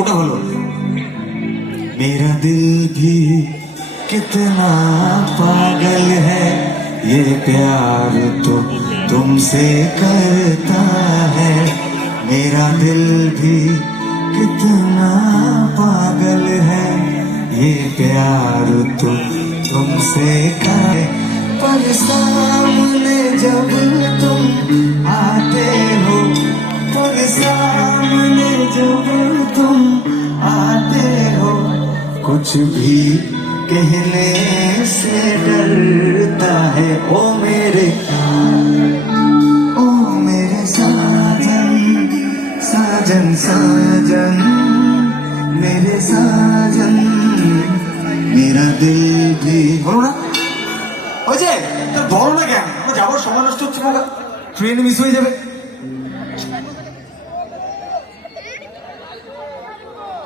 ওটা হলো मेरा दिल भी कितना पागल है ये प्यार तो तुमसे करता है मेरा दिल भी कितना पागल है ये प्यार तो तुमसे करे पर सामने जब तुम आते हो पर सामने जब तुम आते हो कुछ भी कहने से डरता है ओ मेरे साजन साजन साजन मेरे साजन मेरा दिल भी বলো না ওই যে বলো না কেন আমরা যাবো সময় নষ্ট হচ্ছে না ট্রেন মিস হয়ে যাবে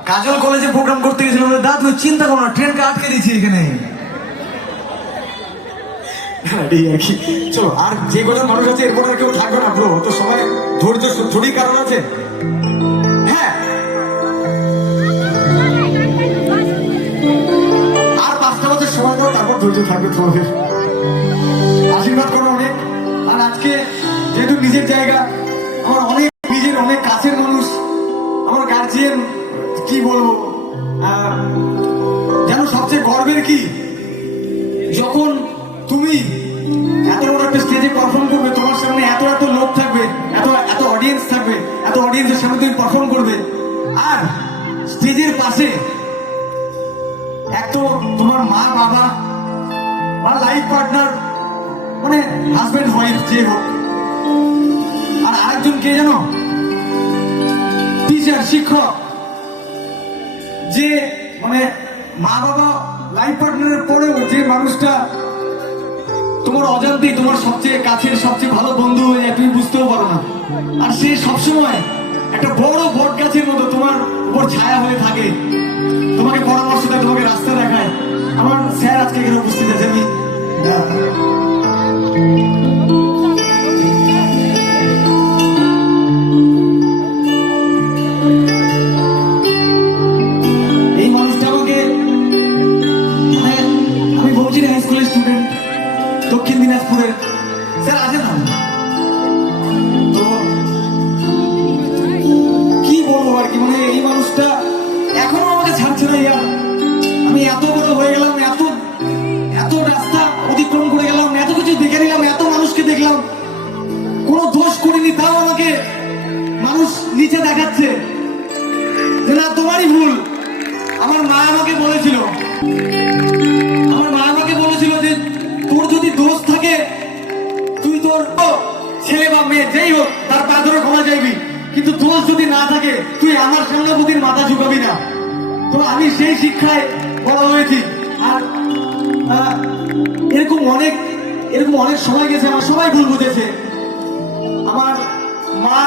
কাজল কলেজে প্রোগ্রাম করতে গেছিলাম দা তুই চিন্তা করো না ট্রেনকে আটকে দিয়েছি এখানে চলো আর যে কটা মানুষ আছে এরপর আর কেউ থাকবে না ব্রো তো সবাই ধৈর্য থোড়ি কারণ আছে হ্যাঁ আর 5টা বছর সময় দাও তারপর ধৈর্য থাকবে তোমাদের আশীর্বাদ করো অনেক আর আজকে যেহেতু নিজের জায়গা আমার অনেক নিজের অনেক কাছের মানুষ আমার গার্জিয়ান কি বলবো যেন সবচেয়ে গর্বের কি যখন তুমি এত বড় একটা স্টেজে পারফর্ম করবে তোমার সামনে এত এত লোক থাকবে এত এত অডিয়েন্স থাকবে এত অডিয়েন্সের সামনে তুমি পারফর্ম করবে আর স্টেজের পাশে এক তো তোমার মা বাবা বা লাইফ পার্টনার মানে হাজবেন্ড ওয়াইফ যে হোক আর আরেকজন কে জানো টিচার শিক্ষক যে মানে মা বাবা লাইফ পার্টনারের পরেও যে মানুষটা তোমার অজান্তেই তোমার সবচেয়ে কাছের সবচেয়ে ভালো বন্ধু হয়ে যায় তুমি বুঝতেও পারো না আর সে সবসময় একটা বড় বট গাছের মতো তোমার উপর ছায়া হয়ে থাকে তোমাকে পরামর্শ দেয় তোমাকে রাস্তা দেখায় আমার স্যার আজকে এখানে উপস্থিত আছে আমি দক্ষিণ দিনাজপুরের স্যার আছে না তো কি বলবো আর কি মানে এই মানুষটা এখনো আমাকে ছাড়ছে না ইয়ার আমি এত বড় হয়ে গেলাম এত এত রাস্তা অতিক্রম করে গেলাম এত কিছু দেখে নিলাম এত মানুষকে দেখলাম কোনো দোষ করিনি তাও আমাকে মানুষ নিচে দেখাচ্ছে যে না তোমারই ভুল আমার মা আমাকে বলেছিল যে তোর যদি দোষ থাকে তুই তোর ছেলে বা মেয়ে যেই হোক তার পা ধরে ক্ষমা চাইবি কিন্তু দোষ যদি না থাকে তুই আমার সামনে প্রতিদিন মাথা ঝুঁকাবি না তো আমি সেই শিক্ষায় বড় হয়েছি আর এরকম অনেক সময় গেছে আমার সবাই ভুল বুঝেছে আমার মা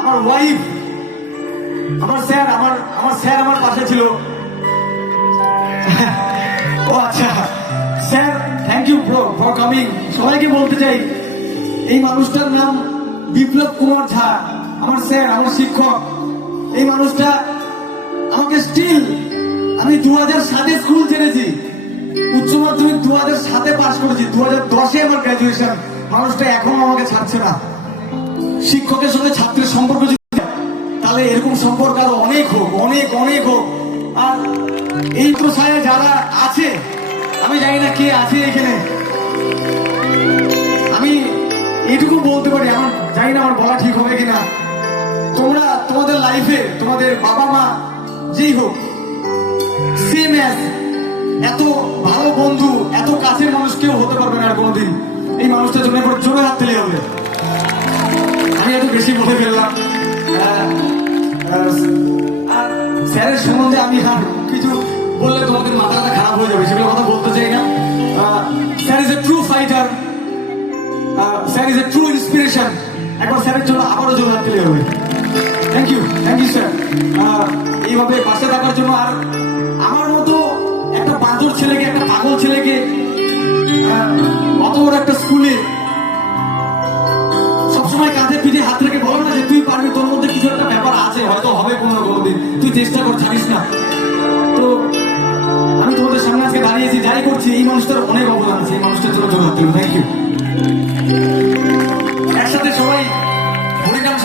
আমার ওয়াইফ আমার স্যার আমার পাশে ছিল ও আচ্ছা sir thank you for coming সবাইকে বলতে চাই এই মানুষটার নাম বিপ্লব কুমার ঝা আমার স্যার আমার শিক্ষক এই মানুষটা আমাকে স্টিল আমি 2007-এ স্কুল ছেড়েছি উচ্চ মাধ্যমিক 2007-এ পাস করেছি 2010-এ আমার গ্রাজুয়েশন মানুষটা এখনো আমাকে ছাড়ছে না শিক্ষকের সঙ্গে ছাত্রের সম্পর্ক যদি তাহলে এরকম সম্পর্ক আরো অনেক হোক অনেক হোক আর এই প্রসায় যারা আছে আমি জানি না কে আছে এখানে আমি এইটুকু বলতে পারি আমার জানি না আমার বলা ঠিক হবে কিনা তোমরা তোমাদের লাইফে তোমাদের বাবা মা যেই হোক সেম অ্যাজ এত ভালো বন্ধু এত কাছের মানুষ কেউ হতে পারবে না কোনোদিন এই মানুষটার জন্য একবার জোরে হাত তুলে হবে আমি একটু বেশি বলে ফেললাম আর স্যারের সম্বন্ধে আমি আর কিছু বললে তোমাদের মাথাটা খারাপ হয়ে যাবে সেগুলো কথা বলতে চাই না sir is a true fighter sir is a true inspiration একবার স্যারের জন্য আবারও জোর হাত তুলে হবে থ্যাংক ইউ স্যার এইভাবে পাশে থাকার জন্য আর আমার মতো একটা বাঁদর ছেলেকে একটা পাগল ছেলেকে অত বড় একটা স্কুলে সবসময় কাঁধে পিঠে হাত রেখে বলো না যে তুই পারবি তোর মধ্যে কিছু একটা ব্যাপার আছে হয়তো হবে কোনো দিন তুই চেষ্টা কর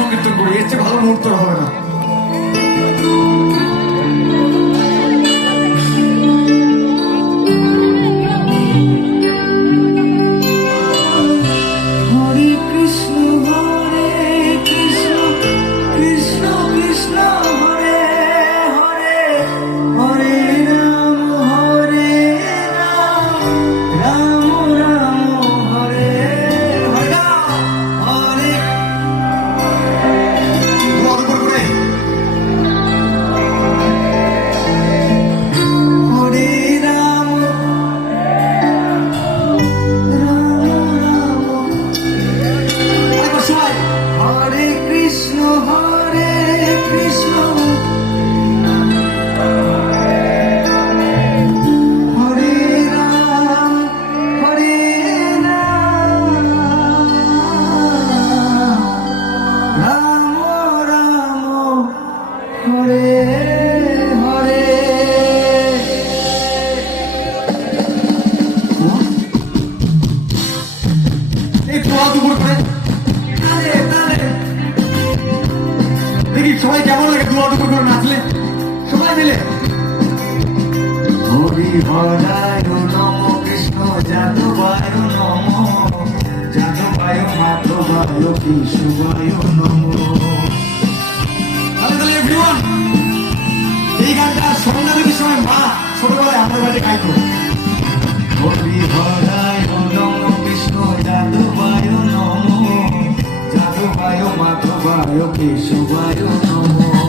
সংকীর্তন করি, এর চেয়ে ভালো মুহূর্ত হবে না। হরে কৃষ্ণ কৃষ্ণ কৃষ্ণ হরে হরে, হরে রাম রাম রাম হরে হরে, হরে বড় বড় করে হরে রাম রাম রাম, আরেকবার সবাই। হরে কৃষ্ণ হরে রাম রাম রাম হরে হরে। এই দোয়া দুপুর করে তালে তালে দেখি সবাই কেমন লাগে দোয়া দুপুর করে নাচলে সবাই মিলে। হরি হরায় নম কৃষ্ণ যাদবায় নম, যাদবায় মাধবায় কেশবায় নম। তাহলে তাহলে এভরিওয়ান, এই গানটা সন্ধ্যাবেদীর সময় মা ছোটবেলায় আমাদের বাড়িতে গাইতো। হরি হরায় নম কৃষ্ণ যাদবায় নম, যাদবায় মাধবায় কেশবায় নম।